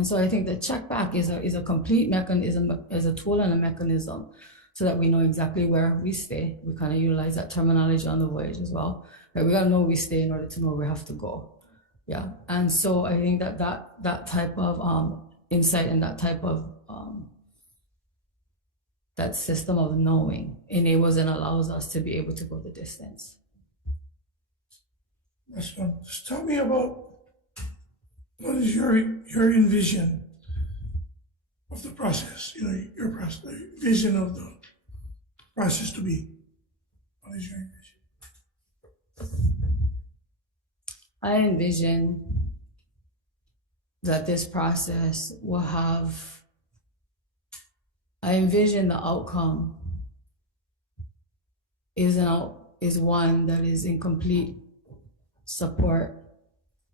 so I think the check back is a complete mechanism, is a tool and a mechanism, so that we know exactly where we stay. We kind of utilize that terminology on the voyage as well. Right? We gotta know where we stay in order to know where we have to go. Yeah, and so I think that type of insight and that type of that system of knowing enables and allows us to be able to go the distance. That's one. Just tell me about what is your envision of the process? You know, your process, the vision of the process to be. What is your envision? I envision that this process will have, I envision the outcome is one that is in complete support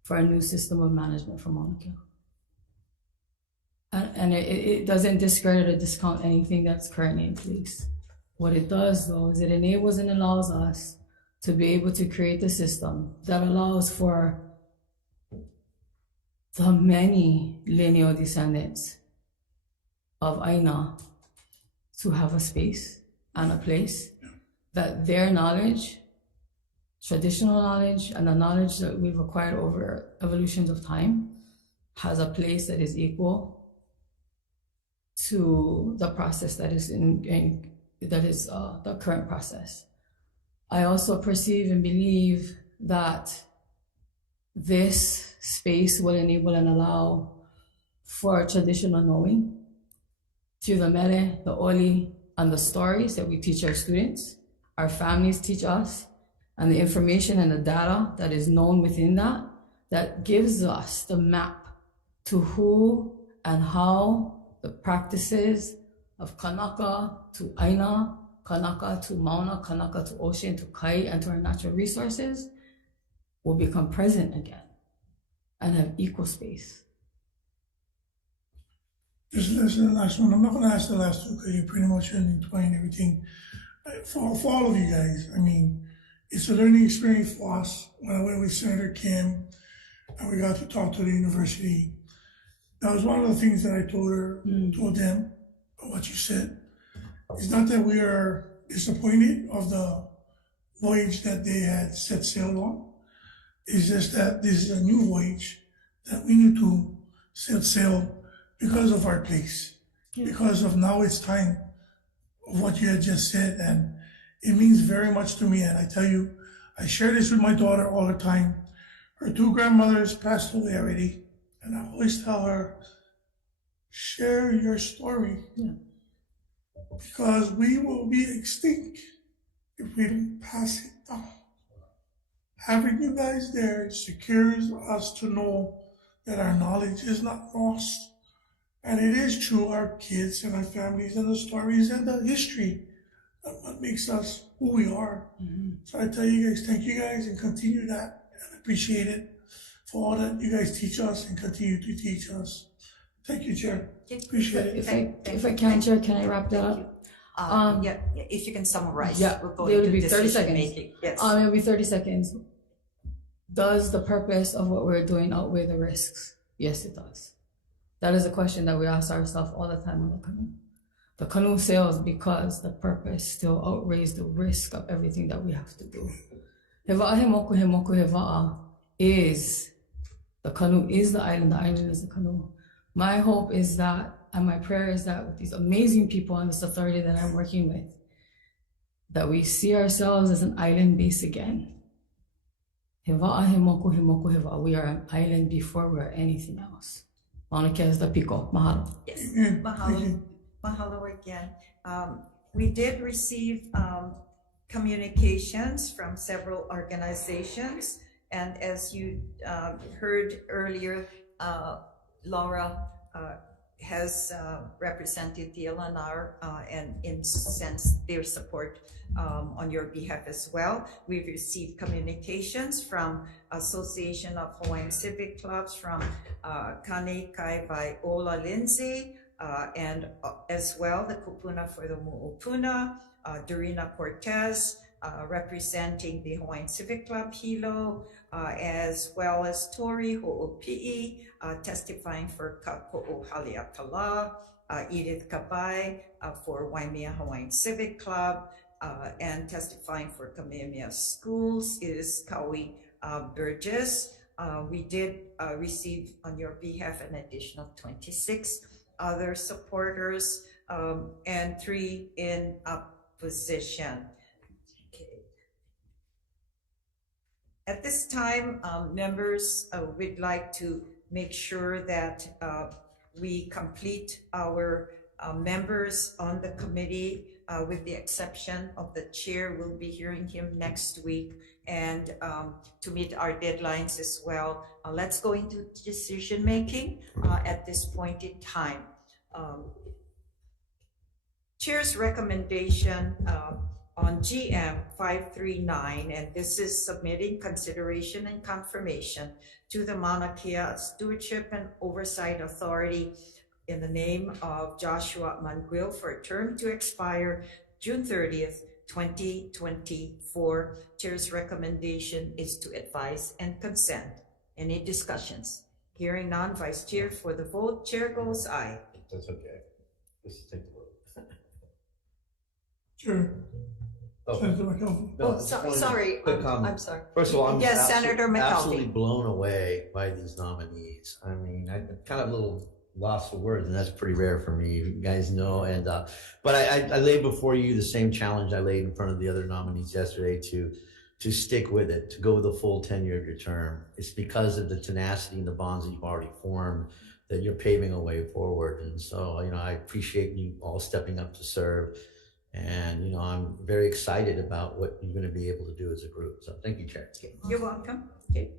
for a new system of management for Mauna Kea. And it doesn't discredit or discount anything that's currently in place. What it does, though, is it enables and allows us to be able to create a system that allows for the many lineal descendants of Aina to have a space and a place that their knowledge, traditional knowledge, and the knowledge that we've acquired over evolutions of time has a place that is equal to the process that is the current process. I also perceive and believe that this space will enable and allow for traditional knowing through the mere, the oli, and the stories that we teach our students, our families teach us, and the information and the data that is known within that gives us the map to who and how the practices of Kanaka to Aina, Kanaka to Mauna, Kanaka to ocean, to Kai, and to our natural resources will become present again and have equal space. This is the last one. I'm not going to ask the last two because you pretty much explained everything. For all of you guys, I mean, it's a learning experience for us. When I went with Senator Kim and we got to talk to the university, That was one of the things that I told them, what you said. It's not that we are disappointed of the voyage that they had set sail on. It's just that this is a new voyage that we need to set sail because of our place. Because of now it's time of what you had just said, and it means very much to me. And I tell you, I share this with my daughter all the time. Her two grandmothers passed away already, and I always tell her, share your story. Yeah. Because we will be extinct if we don't pass it down. Having you guys there secures us to know that our knowledge is not lost. And it is true, our kids and our families and the stories and the history of what makes us who we are. So I tell you guys, thank you guys, and continue that, and appreciate it for all that you guys teach us and continue to teach us. Thank you, Chair. Appreciate it. If I can, Chair, can I wrap that up? Yeah, if you can summarize. Yeah, we'll it go would into be 30 decision seconds. making. Yes. It'll be 30 seconds. Does the purpose of what we're doing outweigh the risks? Yes, it does. That is a question that we ask ourselves all the time on the canoe. The canoe sails because the purpose still outweighs the risk of everything that we have to do. Heva'a he moku heva'a is, the canoe is the island is the canoe. My hope is that, and my prayer is that with these amazing people on this authority that I'm working with, that we see ourselves as an island base again. Heva'a he moku heva'a. We are an island before we are anything else. Mauna kea the piko. Mahalo. Yes. Mahalo. Mahalo again. We did receive communications from several organizations, and as you heard earlier, Laura has represented the LNR and in sense their support on your behalf as well. We've received communications from Association of Hawaiian Civic Clubs, from Kane Kai by Ola Lindsay, and as well the Kupuna for the Mu'upuna, Dorina Cortez, representing the Hawaiian Civic Club Hilo, as well as Tori Ho'opi'i, testifying for Kako'o Haleakala, Edith Kabai for Waimea Hawaiian Civic Club, and testifying for Kamehameha Schools is Kaui Burgess. We did receive on your behalf an additional 26 other supporters and 3 in opposition. At this time, members, we'd like to make sure that we complete our members on the committee, with the exception of the chair. We'll be hearing him next week, and to meet our deadlines as well. Let's go into decision making at this point in time. Chair's recommendation on GM 539, and this is submitting consideration and confirmation to the Mauna Kea Stewardship and Oversight Authority in the name of Joshua Manguil for a term to expire June 30th, 2024. Chair's recommendation is to advise and consent. Any discussions? Hearing none, Vice Chair for the vote. Chair goes aye. That's okay. Just take the vote. Sure. Senator McKelvey. No, Sorry. quick comment. I'm sorry. First of all, I'm Yes, Senator McKelvey. absolutely blown away by these nominees. I mean, I'm kind of a little lost for words, and that's pretty rare for me, you guys know. And but I laid before you the same challenge I laid in front of the other nominees yesterday to stick with it, to go with the full tenure of your term. It's because of the tenacity and the bonds that you've already formed that you're paving a way forward. And so, you know, I appreciate you all stepping up to serve. And, you know, I'm very excited about what you're going to be able to do as a group. So thank you, Chair. You're welcome. Okay.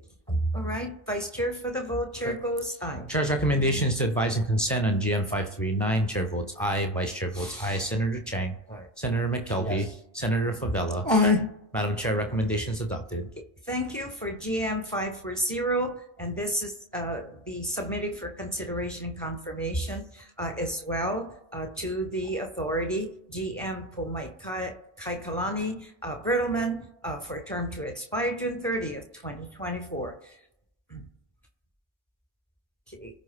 All right. Vice Chair for the vote. Chair goes aye. Chair's recommendation is to advise and consent on GM 539. Chair votes aye. Vice Chair votes aye. Senator Chang. Aye. Senator McKelvey. Yes. Senator Favela. Aye. Madam Chair, recommendation is adopted. Okay, thank you for GM 540, and this is the submitted for consideration and confirmation as well to the authority, GM Pomai Kaikalani Brittleman for a term to expire June 30th, 2024. Okay.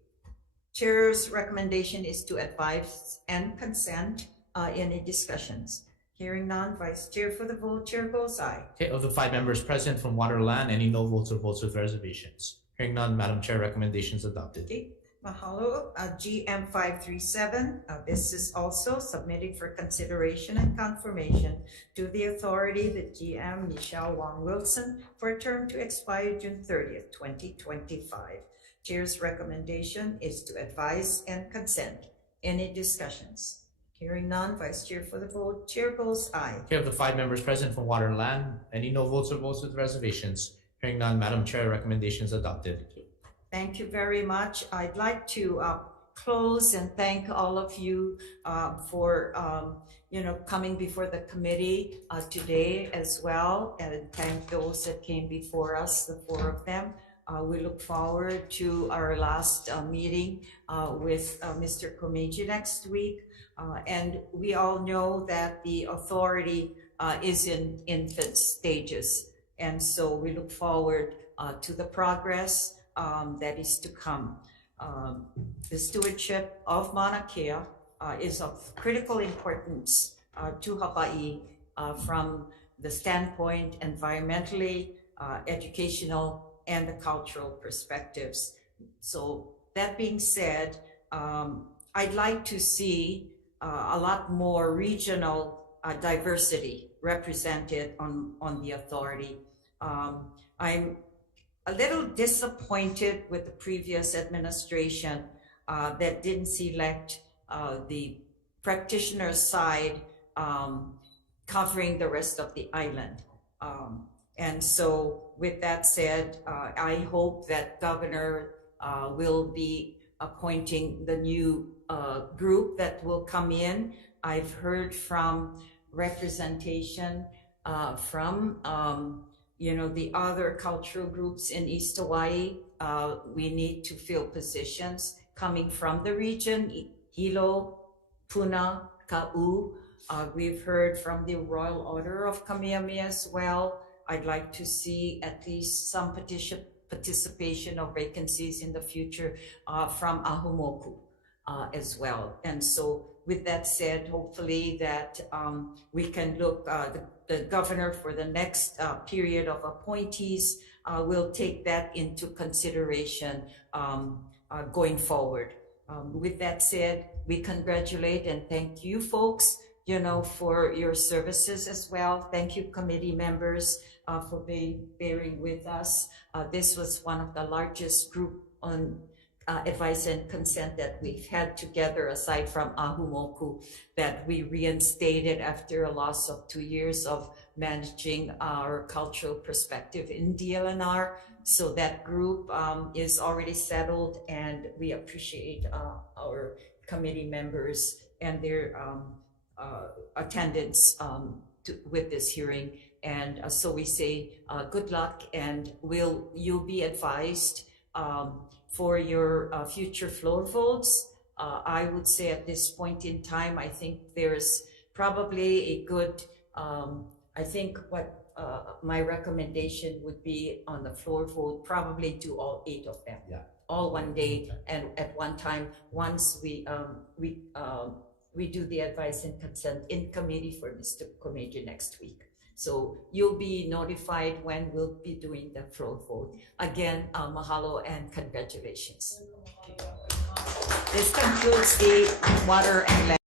Chair's recommendation is to advise and consent. Any discussions? Hearing none, Vice Chair for the vote, Chair goes aye. Okay, of the 5 members present from water or land, any no votes or votes with reservations? Hearing none, Madam Chair, recommendations adopted. Okay, mahalo. GM 537, this is also submitted for consideration and confirmation to the authority, the GM Michelle Wong Wilson, for a term to expire June 30th, 2025. Chair's recommendation is to advise and consent. Any discussions? Hearing none, Vice Chair for the vote, Chair goes aye. Okay, of the 5 members present from water and land, any no votes or votes with reservations? Hearing none, Madam Chair, recommendations adopted. Thank you very much. I'd like to close and thank all of you for coming before the committee today as well, and thank those that came before us, the 4 of them. We look forward to our last meeting with Mr. Komeji next week. And we all know that the authority is in infant stages. And so we look forward to the progress that is to come. The stewardship of Mauna Kea is of critical importance to Hawai'i from the standpoint environmentally, educational, and the cultural perspectives. So that being said, I'd like to see a lot more regional diversity represented on the authority. I'm a little disappointed with the previous administration that didn't select the practitioner side covering the rest of the island. And so with that said, I hope that Governor will be appointing the new group that will come in. I've heard from representation from the other cultural groups in East Hawaii. We need to fill positions coming from the region, Hilo, Puna, Ka'u. We've heard from the Royal Order of Kamehameha as well. I'd like to see at least some participation of vacancies in the future from Ahumoku as well. And so with that said, hopefully that we can look, the governor for the next period of appointees will take that into consideration going forward. With that said, we congratulate and thank you folks, for your services as well. Thank you, committee members, for bearing with us. This was one of the largest group on advice and consent that we've had together, aside from Ahumoku, that we reinstated after a loss of 2 years of managing our cultural perspective in DLNR. So that group is already settled, and we appreciate our committee members and their attendance with this hearing. And so we say good luck, and you'll be advised for your future floor votes. I would say at this point in time, I think there's probably a good, I think what my recommendation would be on the floor vote, probably do all 8 of them. Yeah. All one day and at one time, once we do the advice and consent in committee for Mr. Komeji next week. So you'll be notified when we'll be doing the floor vote. Again, mahalo and congratulations. This concludes the water and land.